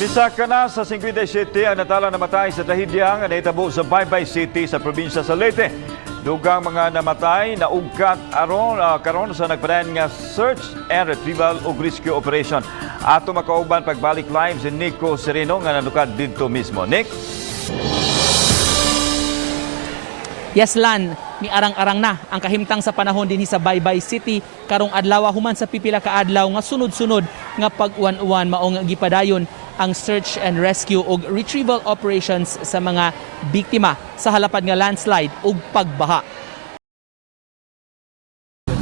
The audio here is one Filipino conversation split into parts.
Misaka na sa 57 ang natala namatay sa trahedya nga nahitabo sa Baybay City sa probinsya sa Leyte. Dugang mga namatay na ugkat karon sa nagpadayon nga search and retrieval ug rescue operation. Ato makauban pagbalik live si Nico Sereno nga nanukad didto mismo. Nick? Yes, Lan, miarang-arang na ang kahimtang sa panahon din sa Baybay City karong adlaw human sa pipila ka adlaw nga sunod-sunod nga pag-uwan-uwan maong gipadayon ang search and rescue ug retrieval operations sa mga biktima sa halapad nga landslide ug pagbaha.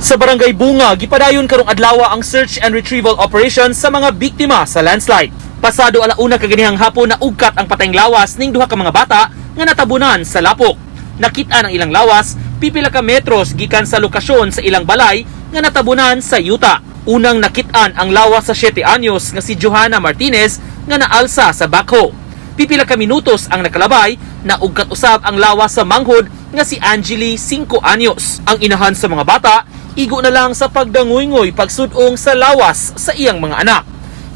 Sa Barangay Bunga, gipadayon karong adlaw ang search and retrieval operations sa mga biktima sa landslide. Pasado alauna kaganihang hapon na ugkat ang patayng lawas ning duha ka mga bata nga natabunan sa lapok. Nakita ang ilang lawas pipila ka metros gikan sa lokasyon sa ilang balay nga natabunan sa yuta. Unang nakitaan ang lawas sa 7 anyos nga si Johanna Martinez nga naalsa sa backhoe. Pipila ka minutos ang nakalabay na ugkat usab ang lawas sa manghod nga si Angeli 5 anyos. Ang inahan sa mga bata igo na lang sa pagdangoy-ngoy pagsudong sa lawas sa iyang mga anak.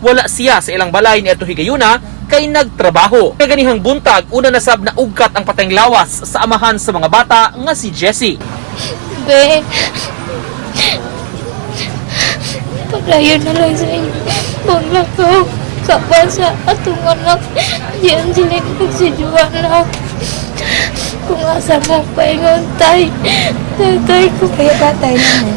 Wala siya sa ilang balay ni ato higayuna kay nagtrabaho. Kaganihang buntag, una nasab na ugkat ang patayng lawas sa amahan sa mga bata nga si Jessie. Be, padayon na lang sa inyo. Maglakaw, kapal sa atong anak. Diyan sila nagsijuan na. Kung asa mo paingon tay, tatay ko. Kaya tatay naman.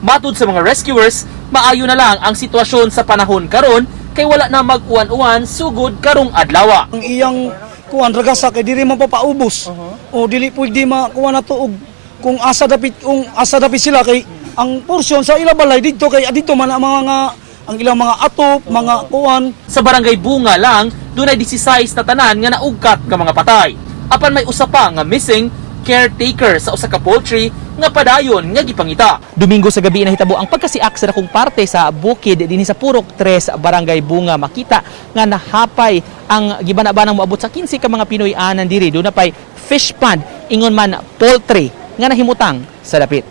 Matud sa mga rescuers, maayo na lang ang sitwasyon sa panahon karon kay wala na mag-uwan-uwan sugod karong adlaw. Ang iyang kuan ragasa kay diri man papaubos. O dili pwede makuha na to og kung asa dapit sila kay ang porsyon sa ilang balay dito kay adito man ang mga ang ilang mga atop, mga kuan. Sa Barangay Bunga lang, dunay 16 na tanan nga naugkat nga mga patay. Apan may usa pa nga missing caretaker sa usa ka poultry nga padayon nga gipangita. Domingo sa gabi nahitabo ang pagkasiak sa dakong parte sa bukid dinhi sa Purok 3 Barangay Bunga. Makita nga nahapay ang gibana-banang moabot sa 15 ka mga Pinoy anan diri. Doon na pay fish pond ingon man poultry nga nahimutang sa dapit.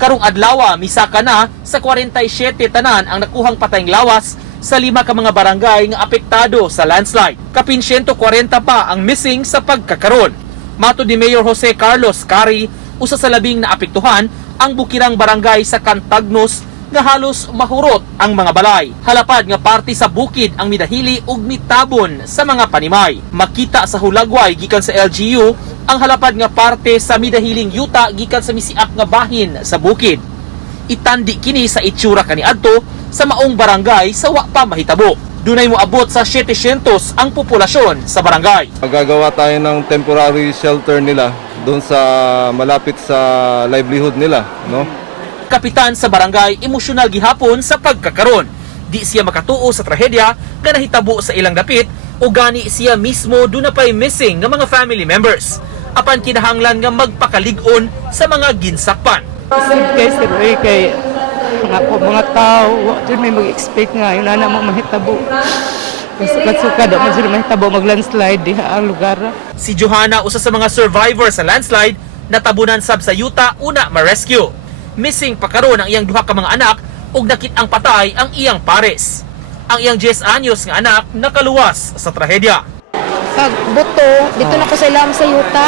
Karong adlaw misaka na sa 47 tanan ang nakuhang patayng lawas sa 5 ka mga barangay nga apektado sa landslide. Kapin 140 pa ang missing sa pagkakaron. Matud ni Mayor Jose Carlos Cari, usa sa labing naapektuhan ang bukirang barangay sa Cantagnos nga halos mahurot ang mga balay. Halapad nga parte sa bukid ang midahili ug mitabon sa mga panimay. Makita sa hulagway gikan sa LGU ang halapad nga parte sa midahiling yuta gikan sa misiak nga bahin sa bukid. Itandi kini sa itsura kaniadto sa maong barangay sa wa pa mahitabo. Dunay moabot sa 700 ang populasyon sa barangay. Magagawa tayo ng temporary shelter nila doon sa malapit sa livelihood nila, no? Kapitan sa barangay emosyonal gihapon sa pagkakaron. Di siya makatuo sa trahedya nga nahitabo sa ilang dapit o gani siya mismo doon na pay missing nga mga family members. Apan kinahanglan nga magpakalig-on sa mga ginsakpan. Kay Sir Roy, kay mga tao, dyan may mag-expect nga, yun na mahitabo. Sukat-sukat, daw man sila mahitabo, mag-landslide, diha ang lugar. Si Johanna, usa sa mga survivor sa landslide, natabunan sab sa yuta, una ma-rescue. Missing pa karon ang iyang duha ka mga anak ug nakit-ang patay ang iyang pares. Ang iyang 10 anyos nga anak nakaluwas sa trahedya. Pag buto, dito na ko sa ilawom sa yuta.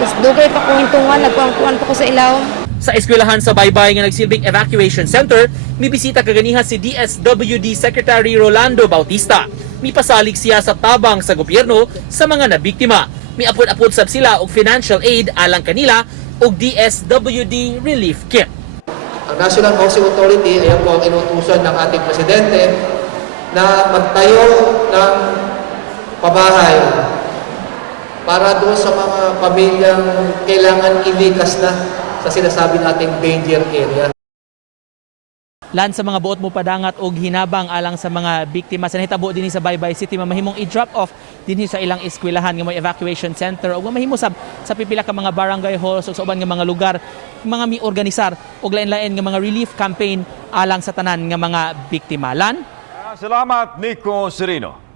Tapos dugay pa ko hintungan, nagkuhan pa ko sa ilawom. Sa eskwelahan sa Baybay nga nagsilbing evacuation center, mibisita kaganiha si DSWD Secretary Rolando Bautista. Mipasalig siya sa tabang sa gobyerno sa mga nabiktima. Miapod-apod sab sila og financial aid alang kanila og DSWD relief kit. Ang National Housing Authority, ayan po ang inutusan ng ating presidente na magtayo ng pabahay para doon sa mga pamilyang kailangan ilikas na sa sinasabi nating danger area. Lan sa mga buot mo padangat og hinabang alang sa mga biktima sa nahitabo dinhi sa Baybay City, mamahimong i-drop off dinhi sa ilang eskwelahan nga may evacuation center ug mamahimo sab sa pipila ka mga barangay halls ug sa uban nga mga lugar mga mi-organisar og lain-lain nga mga relief campaign alang sa tanan nga mga biktima. Lan? Salamat, Nico Sereno.